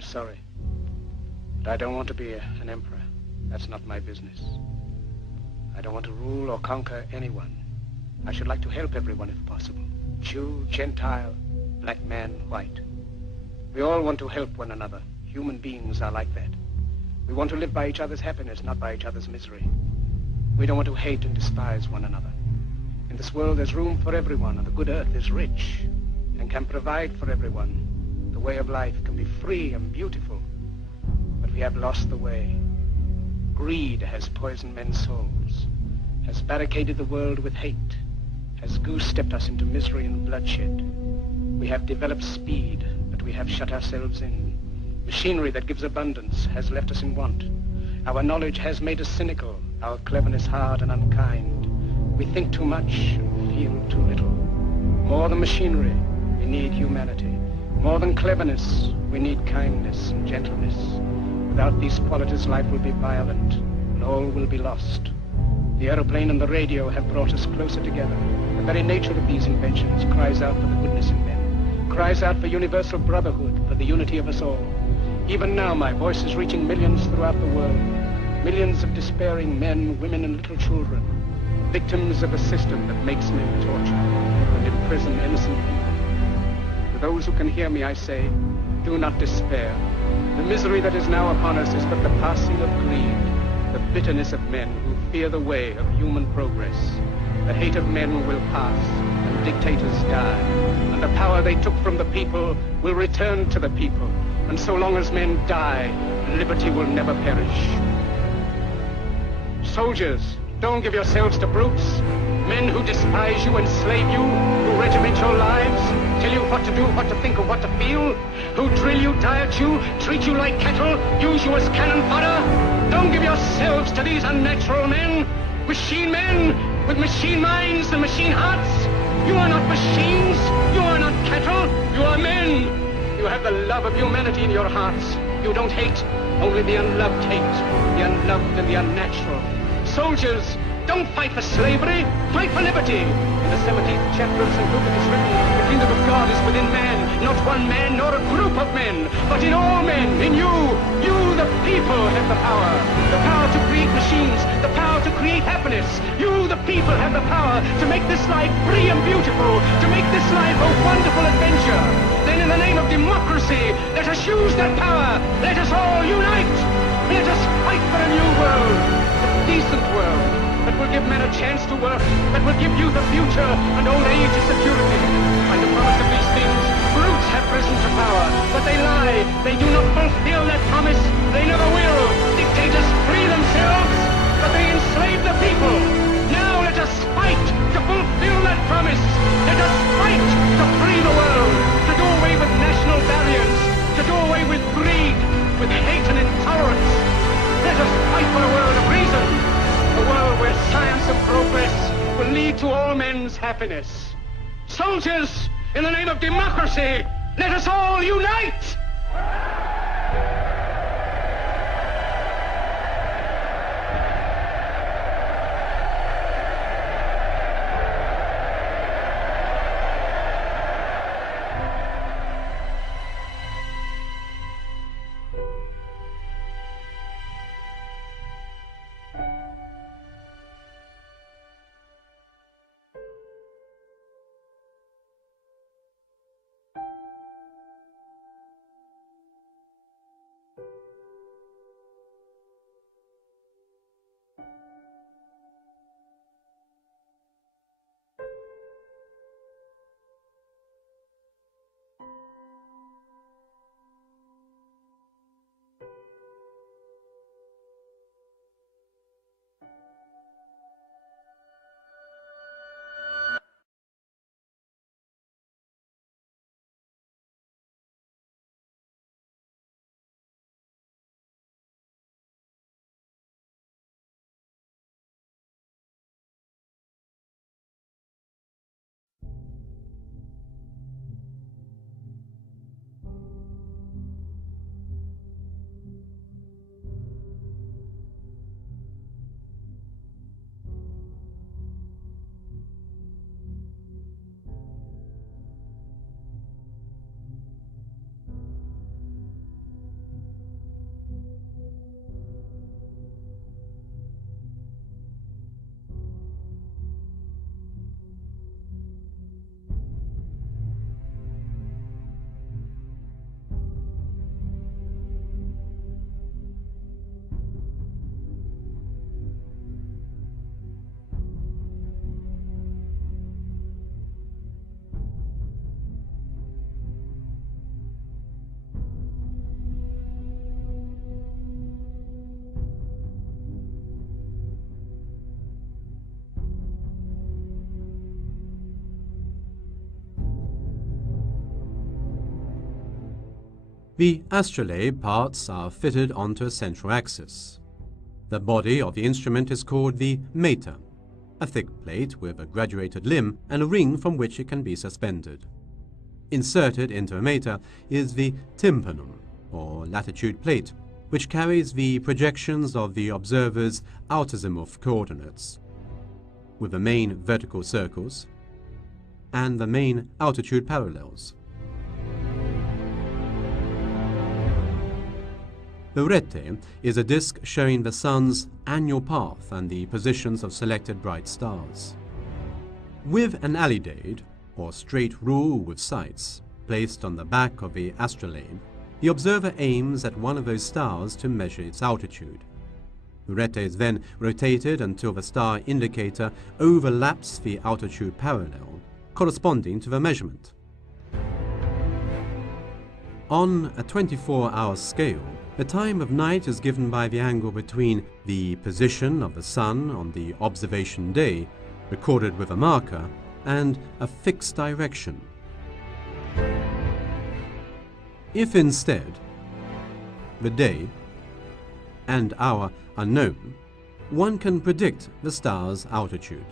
I'm sorry. But I don't want to be an emperor. That's not my business. I don't want to rule or conquer anyone. I should like to help everyone if possible. Jew, Gentile, black man, white. We all want to help one another. Human beings are like that. We want to live by each other's happiness, not by each other's misery. We don't want to hate and despise one another. In this world, there's room for everyone, and the good earth is rich and can provide for everyone. The way of life can be free and beautiful, but we have lost the way. Greed has poisoned men's souls, has barricaded the world with hate, has goose-stepped us into misery and bloodshed. We have developed speed, but we have shut ourselves in. Machinery that gives abundance has left us in want. Our knowledge has made us cynical, our cleverness hard and unkind. We think too much and feel too little. More than machinery, we need humanity. More than cleverness, we need kindness and gentleness. Without these qualities, life will be violent, and all will be lost. The aeroplane and the radio have brought us closer together. The very nature of these inventions cries out for the goodness in men, cries out for universal brotherhood, for the unity of us all. Even now, my voice is reaching millions throughout the world. Millions of despairing men, women, and little children, victims of a system that makes men torture and imprison innocent people. To those who can hear me, I say, do not despair. The misery that is now upon us is but the passing of greed, the bitterness of men who fear the way of human progress. The hate of men will pass, and dictators die, and the power they took from the people will return to the people. And so long as men die, liberty will never perish. Soldiers, don't give yourselves to brutes, men who despise you, enslave you, who regiment your lives, tell you what to do, what to think, and what to feel, who drill you, diet you, treat you like cattle, use you as cannon fodder. Don't give yourselves to these unnatural men, machine men with machine minds and machine hearts. You are not machines, you are not cattle, you are men. You have the love of humanity in your hearts. You don't hate, only the unloved hate, the unloved and the unnatural. Soldiers, don't fight for slavery, fight for liberty. In the 17th chapter of St. Luke it is written, the kingdom of God is within man, not one man nor a group of men, but in all men, in you. You, the people, have the power to create machines, the power to create happiness. You, the people, have the power to make this life free and beautiful, to make this life a wonderful adventure. Then in the name of democracy, let us use that power. Let us all unite. Let us fight for a new world, a decent world, that will give men a chance to work, that will give youth a future and old age a security. By the promise of these things, brutes have risen to power, but they lie. They do not fulfill that promise. They never will. Dictators free themselves, but they enslave the people. Now let us fight to fulfill that promise. Let us fight to free the world, to do away with national barriers, to do away with greed, with hate and intolerance. Let us fight for a world of reason, a world where science and progress will lead to all men's happiness. Soldiers, in the name of democracy, let us all unite! The astrolabe parts are fitted onto a central axis. The body of the instrument is called the mater, a thick plate with a graduated limb and a ring from which it can be suspended. Inserted into a mater is the tympanum, or latitude plate, which carries the projections of the observer's altazimuth coordinates, with the main vertical circles and the main altitude parallels. The rete is a disk showing the sun's annual path and the positions of selected bright stars. With an alidade, or straight rule with sights, placed on the back of the astrolabe, the observer aims at one of those stars to measure its altitude. The rete is then rotated until the star indicator overlaps the altitude parallel, corresponding to the measurement. On a 24-hour scale, the time of night is given by the angle between the position of the sun on the observation day, recorded with a marker, and a fixed direction. If instead the day and hour are known, one can predict the star's altitude.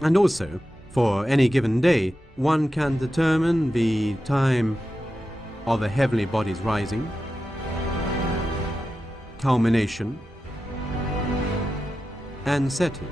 And also, for any given day, one can determine the time of a heavenly body's rising, culmination, and setting.